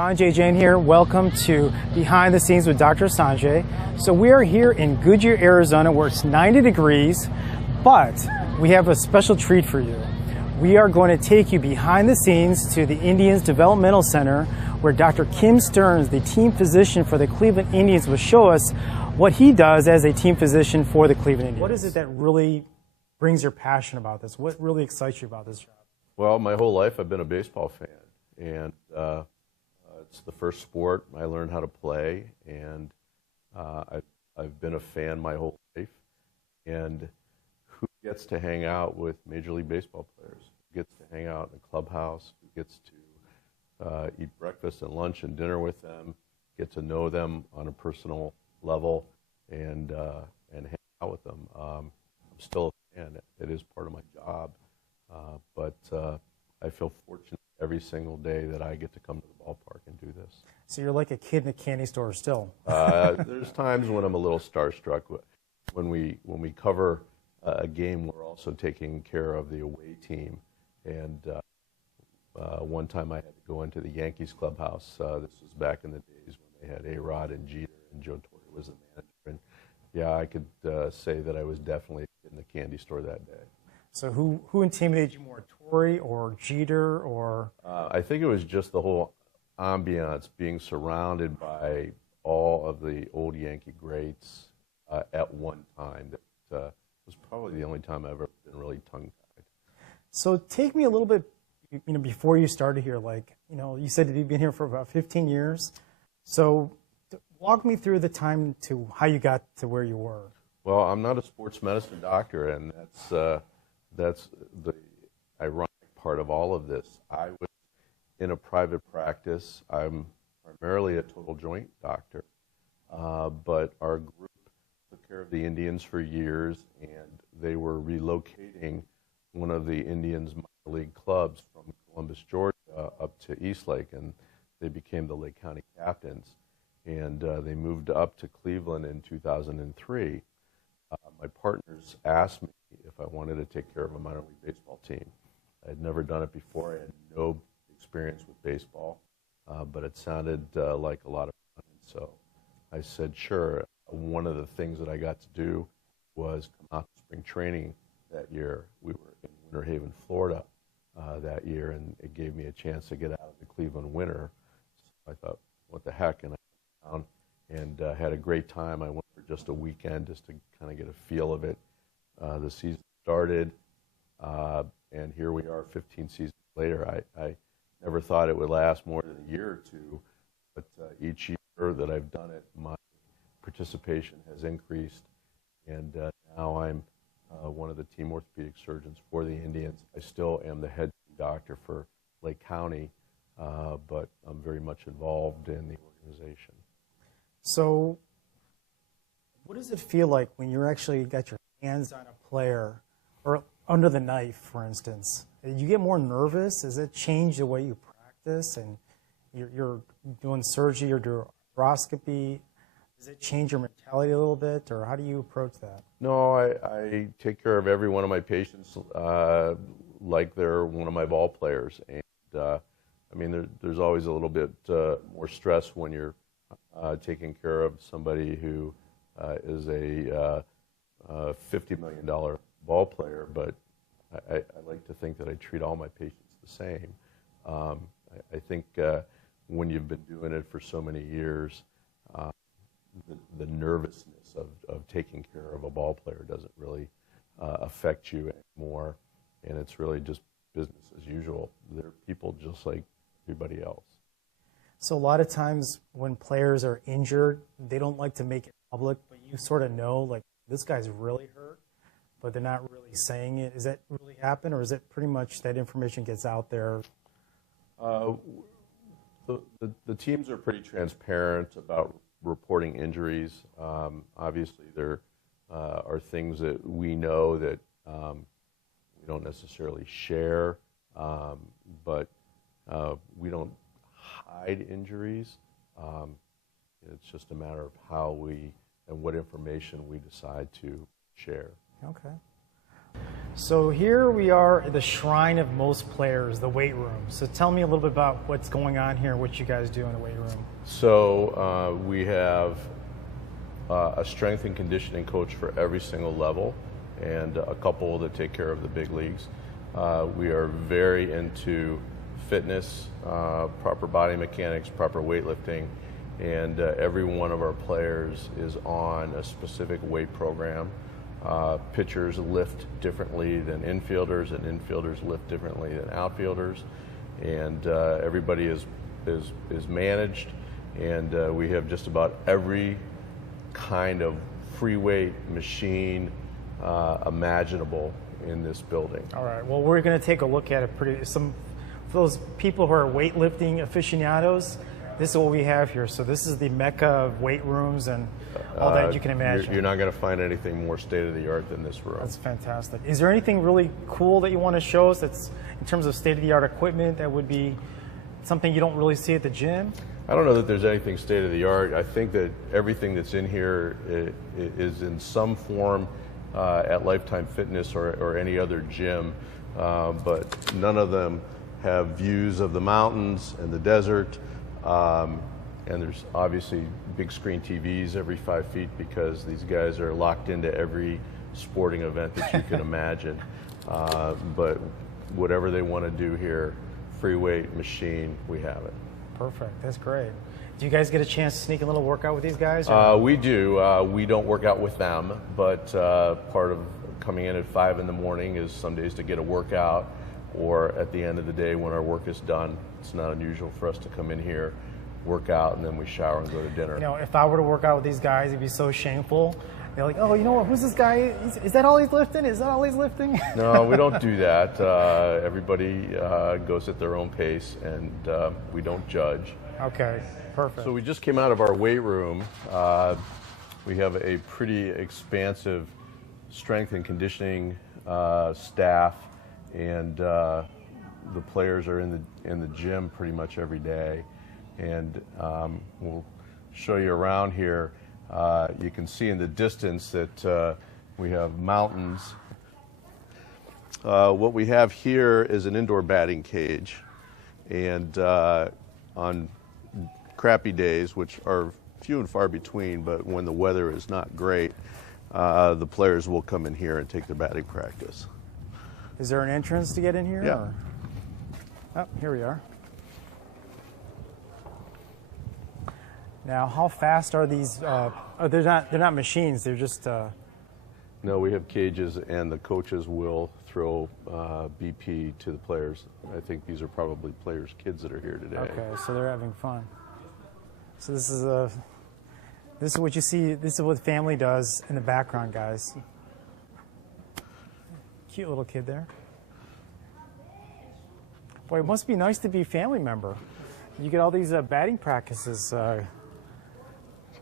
Sanjay Jain here. Welcome to Behind the Scenes with Dr. Sanjay. So we are here in Goodyear, Arizona, where it's 90 degrees, but we have a special treat for you. We are going to take you behind the scenes to the Indians Developmental Center, where Dr. Kim Stearns, the team physician for the Cleveland Indians, will show us what he does as a team physician for the Cleveland Indians. What is it that really brings your passion about this? What really excites you about this job? Well, my whole life I've been a baseball fan, and it's the first sport I learned how to play, and I've been a fan my whole life. And who gets to hang out with Major League Baseball players? Who gets to hang out in a clubhouse? Who gets to eat breakfast and lunch and dinner with them? Get to know them on a personal level, and hang out with them. I'm still a fan. It is part of my job, but I feel fortunate every single day that I get to come to the ballpark and do this. So you're like a kid in a candy store still. There's times when I'm a little starstruck. When we cover a game, we're also taking care of the away team. And one time I had to go into the Yankees clubhouse. This was back in the days when they had A-Rod and Jeter, and Joe Torre was the manager. And yeah, I could say that I was definitely in the candy store that day. So who intimidated you more, Torre or Jeter or? I think it was just the whole ambiance, being surrounded by all of the old Yankee greats at one time. That was probably the only time I've ever been really tongue-tied. So take me a little bit, before you started here, you said that you've been here for about 15 years. So walk me through the time to how you got to where you were. Well, I'm not a sports medicine doctor, and that's the ironic part of all of this. I was in a private practice. I'm primarily a total joint doctor, but our group took care of the Indians for years, and they were relocating one of the Indians' minor league clubs from Columbus, Georgia, up to Eastlake, and they became the Lake County Captains. And they moved up to Cleveland in 2003. My partners asked me if I wanted to take care of a minor league baseball team. I had never done it before. I had no experience with baseball, but it sounded like a lot of fun. So I said, sure. One of the things that I got to do was come out to spring training that year. We were in Winter Haven, Florida that year, and it gave me a chance to get out of the Cleveland winter. So I thought, what the heck? And I went down and had a great time. I went for just a weekend just to kind of get a feel of it. The season started, and here we are 15 seasons later. I never thought it would last more than a year or two, but each year that I've done it, my participation has increased, and now I'm one of the team orthopedic surgeons for the Indians. I still am the head doctor for Lake County, but I'm very much involved in the organization. So what does it feel like when you're actually got your hands on a player or under the knife, for instance? You get more nervous? Does it change the way you practice and you're doing surgery or doing arthroscopy? Does it change your mentality a little bit, or how do you approach that? No, I take care of every one of my patients like they're one of my ball players. And I mean, there's always a little bit more stress when you're taking care of somebody who is a $50 million ball player, but I like to think that I treat all my patients the same. I think when you've been doing it for so many years, the nervousness of taking care of a ball player doesn't really affect you anymore, and it's really just business as usual. They're people just like everybody else. So a lot of times when players are injured, they don't like to make it public, but you sort of know, like, this guy's really hurt, but they're not really saying it. Does that really happen, or is it pretty much that information gets out there? The teams are pretty transparent about reporting injuries. Obviously, there are things that we know that we don't necessarily share, but we don't hide injuries. It's just a matter of how we and what information we decide to share. Okay. So here we are at the shrine of most players, the weight room. So tell me a little bit about what's going on here, what you guys do in the weight room. So we have a strength and conditioning coach for every single level, and a couple that take care of the big leagues. We are very into fitness, proper body mechanics, proper weightlifting, and every one of our players is on a specific weight program. Pitchers lift differently than infielders, and infielders lift differently than outfielders, and everybody is managed, and we have just about every kind of free weight machine imaginable in this building. All right. Well, we're going to take a look at it. For those people who are weightlifting aficionados, this is what we have here. So this is the Mecca of weight rooms and all that you can imagine. You're not going to find anything more state-of-the-art than this room. That's fantastic. Is there anything really cool that you want to show us that's in terms of state-of-the-art equipment that would be something you don't really see at the gym? I don't know that there's anything state-of-the-art. I think that everything that's in here is in some form at Lifetime Fitness or any other gym, but none of them have views of the mountains and the desert. And there's obviously big screen TVs every 5 feet because these guys are locked into every sporting event that you can imagine. But whatever they want to do here, free weight machine, we have it. Perfect. That's great. Do you guys get a chance to sneak a little workout with these guys? We do. We don't work out with them, but part of coming in at 5 in the morning is some days to get a workout, or at the end of the day when our work is done. It's not unusual for us to come in here, work out, and then we shower and go to dinner. You know, if I were to work out with these guys, it'd be so shameful. They're like, oh, you know what, who's this guy? Is that all he's lifting? Is that all he's lifting? No, we don't do that. Everybody goes at their own pace, and we don't judge. Okay, perfect. So we just came out of our weight room. We have a pretty expansive strength and conditioning staff, and the players are in the gym pretty much every day. And we'll show you around here. You can see in the distance that we have mountains. What we have here is an indoor batting cage, and on crappy days, which are few and far between, but when the weather is not great, the players will come in here and take their batting practice. Is there an entrance to get in here? Yeah. Or? Oh, here we are. Now, how fast are these? Oh, they're not machines. They're just. No, we have cages, and the coaches will throw BP to the players. I think these are probably players' kids that are here today. Okay, so they're having fun. So this is what you see. This is what family does in the background, guys. Cute little kid there. Boy, it must be nice to be a family member. You get all these batting practices.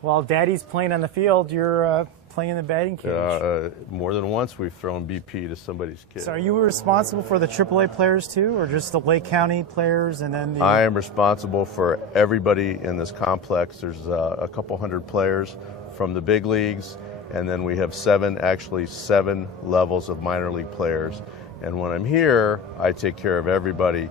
While Daddy's playing on the field, you're playing in the batting cage. More than once we've thrown BP to somebody's kid. So are you responsible for the AAA players too, or just the Lake County players and then the... I am responsible for everybody in this complex. There's a couple hundred players from the big leagues, and then we have seven levels of minor league players. And when I'm here, I take care of everybody.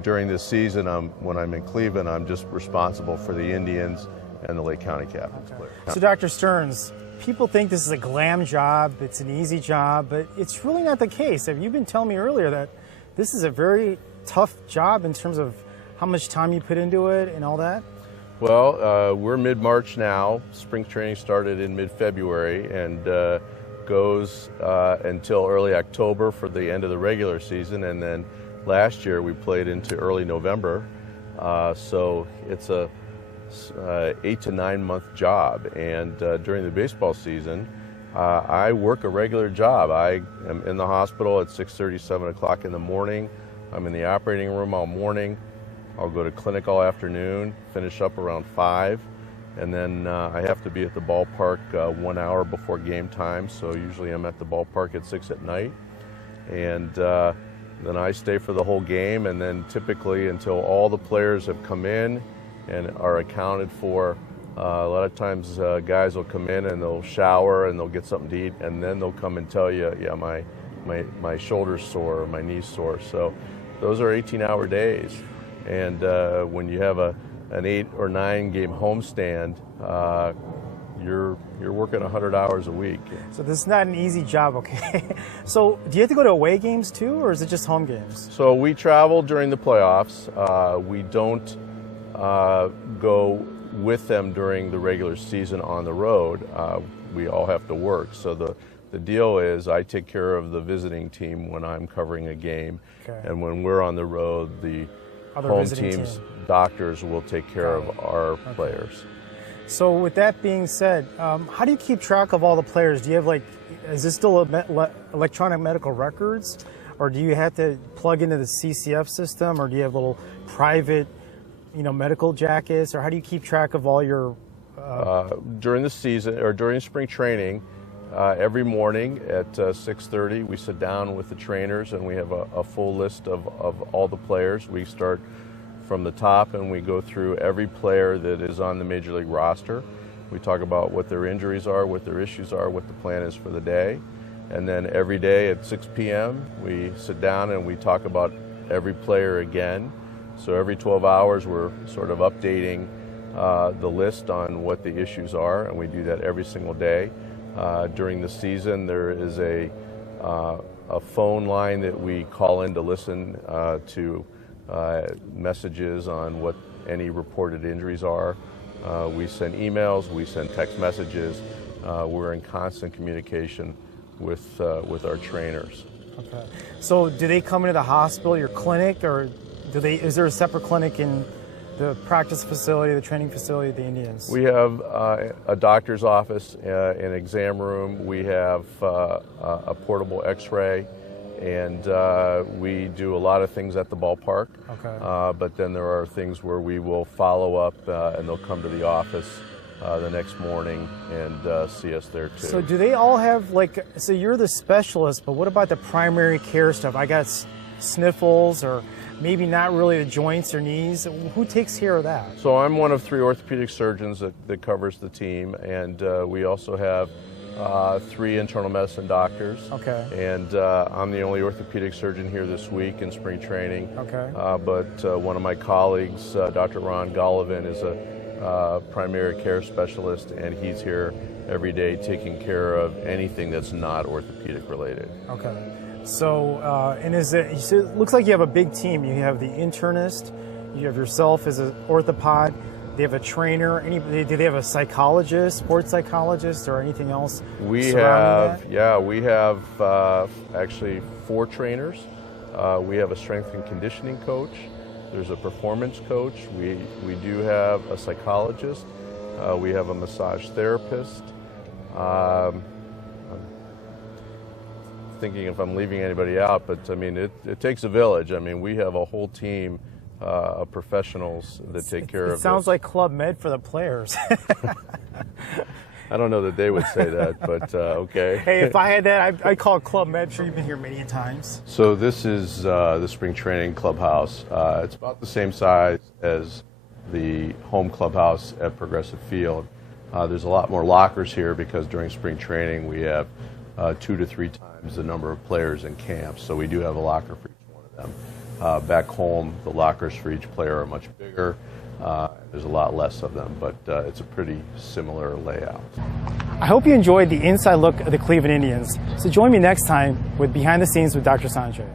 During this season, when I'm in Cleveland, I'm just responsible for the Indians and the Lake County Captains players. So Dr. Stearns, people think this is a glam job, it's an easy job, but it's really not the case. You've been telling me earlier that this is a very tough job in terms of how much time you put into it and all that. Well, we're mid-March now. Spring training started in mid-February and goes until early October for the end of the regular season, and then last year we played into early November. So it's a 8 to 9 month job, and during the baseball season I work a regular job. I am in the hospital at 6:30, 7 o'clock in the morning. I'm in the operating room all morning. I'll go to clinic all afternoon, finish up around 5, and then I have to be at the ballpark 1 hour before game time, so usually I'm at the ballpark at 6 at night, and then I stay for the whole game, and then typically until all the players have come in and are accounted for. A lot of times guys will come in and they'll shower and they'll get something to eat, and then they'll come and tell you, yeah, my my shoulder's sore or my knee's sore. So those are 18-hour days. And when you have an 8 or 9 game homestand, you're working 100 hours a week. So this is not an easy job, okay? So do you have to go to away games too, or is it just home games? So we travel during the playoffs. We don't go with them during the regular season on the road. We all have to work. So the deal is I take care of the visiting team when I'm covering a game. Okay. And when we're on the road, the home team's doctors will take care of our players. So with that being said, how do you keep track of all the players? Do you have is this still electronic medical records, or do you have to plug into the CCF system, or do you have little private, medical jackets, or how do you keep track of all your? During the season or during spring training, every morning at 6:30, we sit down with the trainers and we have a full list of all the players. We start from the top and we go through every player that is on the Major League roster. We talk about what their injuries are, what their issues are, what the plan is for the day. And then every day at 6 p.m. we sit down and we talk about every player again. So every 12 hours we're sort of updating the list on what the issues are, and we do that every single day. During the season there is a phone line that we call in to listen to messages on what any reported injuries are. We send emails, we send text messages. We're in constant communication with our trainers. Okay. So do they come into the hospital, your clinic, or is there a separate clinic in the practice facility, the training facility of the Indians? We have a doctor's office, an exam room. We have a portable x-ray. And we do a lot of things at the ballpark. Okay. But then there are things where we will follow up and they'll come to the office the next morning and see us there too. So do they all have, so you're the specialist, but what about the primary care stuff? I got sniffles, or maybe not really the joints or knees. Who takes care of that? So I'm one of 3 orthopedic surgeons that covers the team, and we also have 3 internal medicine doctors. Okay. And I'm the only orthopedic surgeon here this week in spring training. Okay. But one of my colleagues, Dr. Ron Golovin, is a primary care specialist, and he's here every day taking care of anything that's not orthopedic related. Okay. So, and it looks like you have a big team. You have the internist, you have yourself as an orthopod. They have a trainer. Do they have a psychologist, sports psychologist, or anything else? We have actually 4 trainers. We have a strength and conditioning coach. There's a performance coach. We do have a psychologist. We have a massage therapist. I'm thinking if I'm leaving anybody out, but I mean, it takes a village. I mean, we have a whole team of professionals that take care of this. It sounds like Club Med for the players. I don't know that they would say that, but okay. Hey, if I had that, I'd call it Club Med. I'm sure you've been here many times. So this is the spring training clubhouse. It's about the same size as the home clubhouse at Progressive Field. There's a lot more lockers here because during spring training we have 2 to 3 times the number of players in camp. So we do have a locker for each one of them. Back home, the lockers for each player are much bigger. There's a lot less of them, but it's a pretty similar layout. I hope you enjoyed the inside look of the Cleveland Indians. So join me next time with Behind the Scenes with Dr. Sanjay.